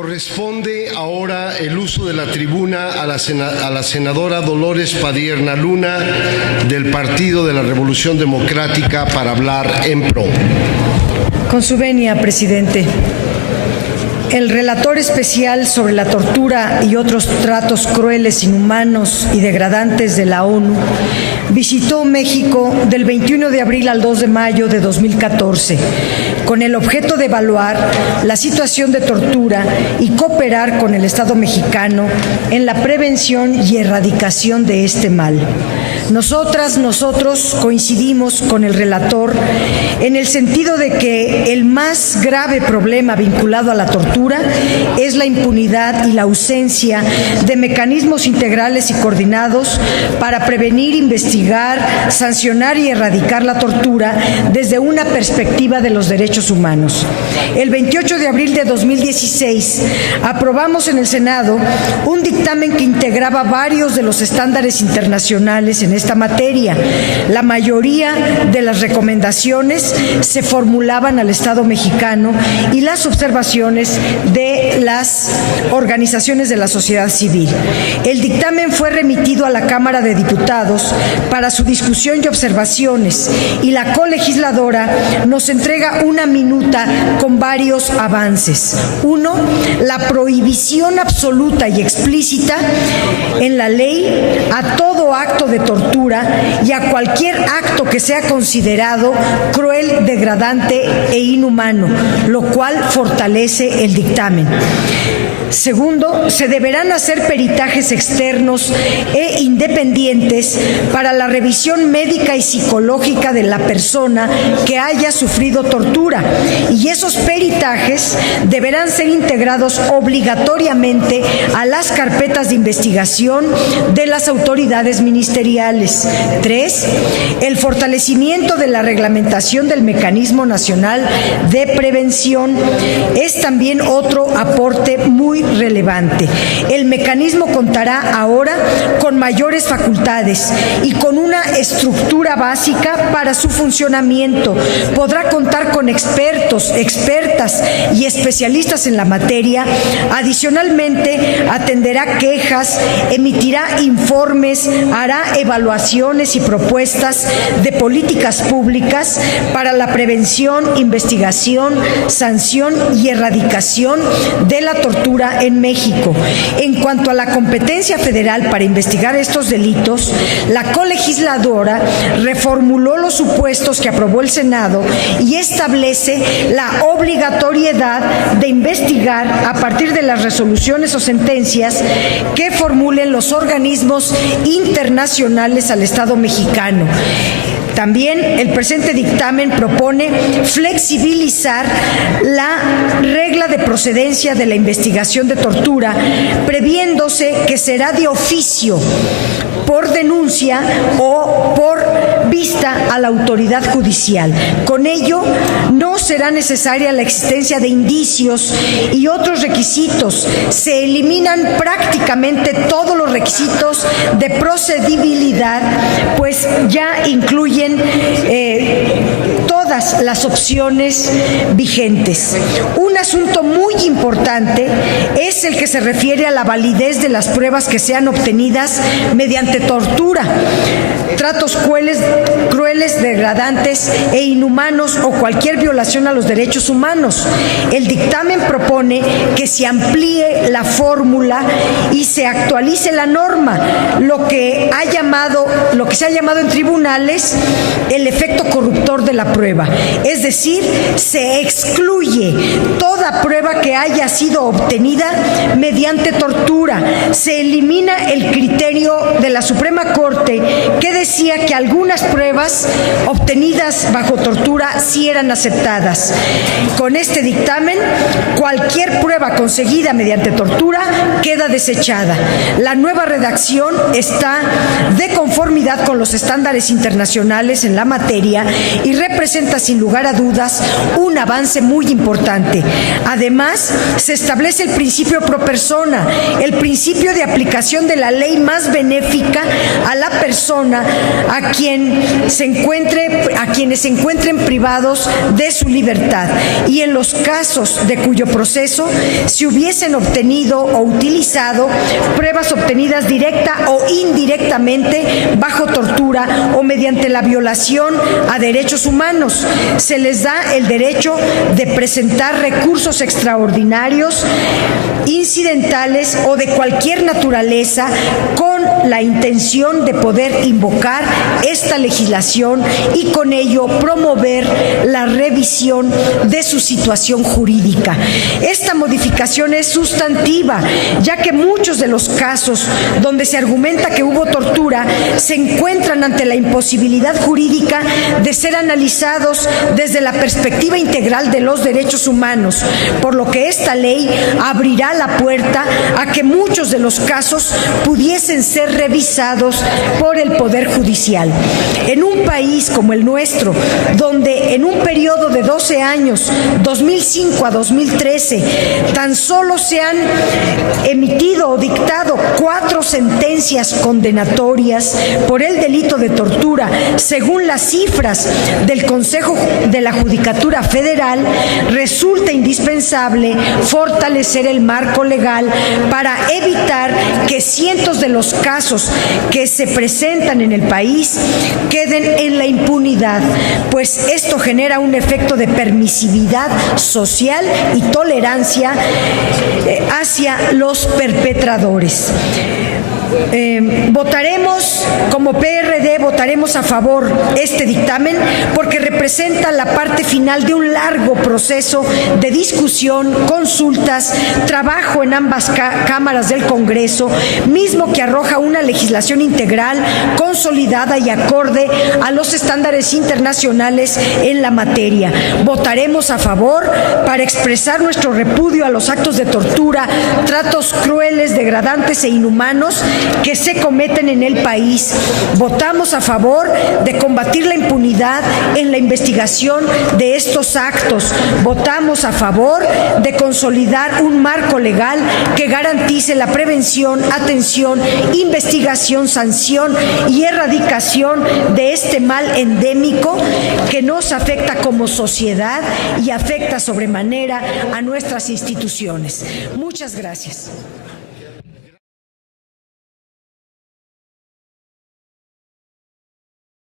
corresponde ahora el uso de la tribuna a la senadora Dolores Padierna Luna del Partido de la Revolución Democrática para hablar en pro. Con su venia, presidente. El relator especial sobre la tortura y otros tratos crueles, inhumanos y degradantes de la ONU visitó México del 21 de abril al 2 de mayo de 2014 con el objeto de evaluar la situación de tortura y cooperar con el Estado mexicano en la prevención y erradicación de este mal. Nosotros coincidimos con el relator en el sentido de que el más grave problema vinculado a la tortura es la impunidad y la ausencia de mecanismos integrales y coordinados para prevenir, investigar, sancionar y erradicar la tortura desde una perspectiva de los derechos humanos. El 28 de abril de 2016 aprobamos en el Senado un dictamen que integraba varios de los estándares internacionales en esta materia. La mayoría de las recomendaciones se formulaban al Estado mexicano y las observaciones de las organizaciones de la sociedad civil. El dictamen fue remitido a la Cámara de Diputados para su discusión y observaciones, y la colegisladora nos entrega una minuta con varios avances. Uno, la prohibición absoluta y explícita en la ley a todo acto de tortura y a cualquier acto que sea considerado cruel, degradante e inhumano, lo cual fortalece el dictamen. Segundo, se deberán hacer peritajes externos e independientes para la revisión médica y psicológica de la persona que haya sufrido tortura, y esos peritajes deberán ser integrados obligatoriamente a las carpetas de investigación de las autoridades ministeriales. 3. El fortalecimiento de la reglamentación del Mecanismo Nacional de Prevención es también otro aporte muy relevante. El mecanismo contará ahora con mayores facultades y con una estructura básica para su funcionamiento. Podrá contar con expertos, expertas y especialistas en la materia. Adicionalmente, atenderá quejas, emitirá informes, hará evaluaciones y propuestas de políticas públicas para la prevención, investigación, sanción y erradicación de la tortura en México. En cuanto a la competencia federal para investigar estos delitos, la colegisladora reformuló los supuestos que aprobó el Senado y establece la obligatoriedad de investigar a partir de las resoluciones o sentencias que formulen los organismos internacionales al Estado mexicano. También el presente dictamen propone flexibilizar la regla de procedencia de la investigación de tortura, previéndose que será de oficio, por denuncia o por vista a la autoridad judicial. Con ello, no será necesaria la existencia de indicios y otros requisitos. Se eliminan prácticamente todos los requisitos de procedibilidad, pues ya incluyen todas las opciones vigentes. Un asunto muy importante es el que se refiere a la validez de las pruebas que sean obtenidas mediante tortura, tratos crueles, degradantes e inhumanos o cualquier violación a los derechos humanos. El dictamen propone que se amplíe la fórmula y se actualice la norma, lo que se ha llamado en tribunales el efecto corruptor de la prueba. Es decir, se excluye toda prueba que haya sido obtenida mediante tortura. Se elimina el criterio de la Suprema Corte que decía que algunas pruebas obtenidas bajo tortura sí eran aceptadas. Con este dictamen, cualquier prueba conseguida mediante tortura queda desechada. La nueva redacción está de conformidad con los estándares internacionales en la materia y representa sin lugar a dudas un avance muy importante. Además, se establece el principio pro persona, el principio de aplicación de la ley más benéfica a la persona a quienes se encuentren privados de su libertad y en los casos de cuyo proceso se hubiesen obtenido o utilizado pruebas obtenidas directa o indirectamente bajo tortura o mediante la violación a derechos humanos. Se les da el derecho de presentar recursos extraordinarios, incidentales o de cualquier naturaleza con la intención de poder invocar esta legislación y con ello promover la revisión de su situación jurídica. Esta modificación es sustantiva, ya que muchos de los casos donde se argumenta que hubo tortura se encuentran ante la imposibilidad jurídica de ser analizados desde la perspectiva integral de los derechos humanos, por lo que esta ley abrirá la puerta a que muchos de los casos pudiesen ser revisados por el Poder Judicial. En un país como el nuestro, donde en un periodo de 12 años, 2005 a 2013, tan solo se han emitido o dictado 4 sentencias condenatorias por el delito de tortura, según las cifras del Consejo de la Judicatura Federal, resulta indispensable fortalecer el marco legal para evitar que cientos de los casos que se presentan en el país queden en la impunidad, pues esto genera un efecto de permisividad social y tolerancia hacia los perpetradores. Como PRD votaremos a favor este dictamen porque representa la parte final de un largo proceso de discusión, consultas, trabajo en ambas cámaras del Congreso, mismo que arroja una legislación integral, consolidada y acorde a los estándares internacionales en la materia. Votaremos a favor para expresar nuestro repudio a los actos de tortura, tratos crueles, degradantes e inhumanos que se cometen en el país. Votamos a favor de combatir la impunidad en la investigación de estos actos. Votamos a favor de consolidar un marco legal que garantice la prevención, atención, investigación, sanción y erradicación de este mal endémico que nos afecta como sociedad y afecta sobremanera a nuestras instituciones. Muchas gracias.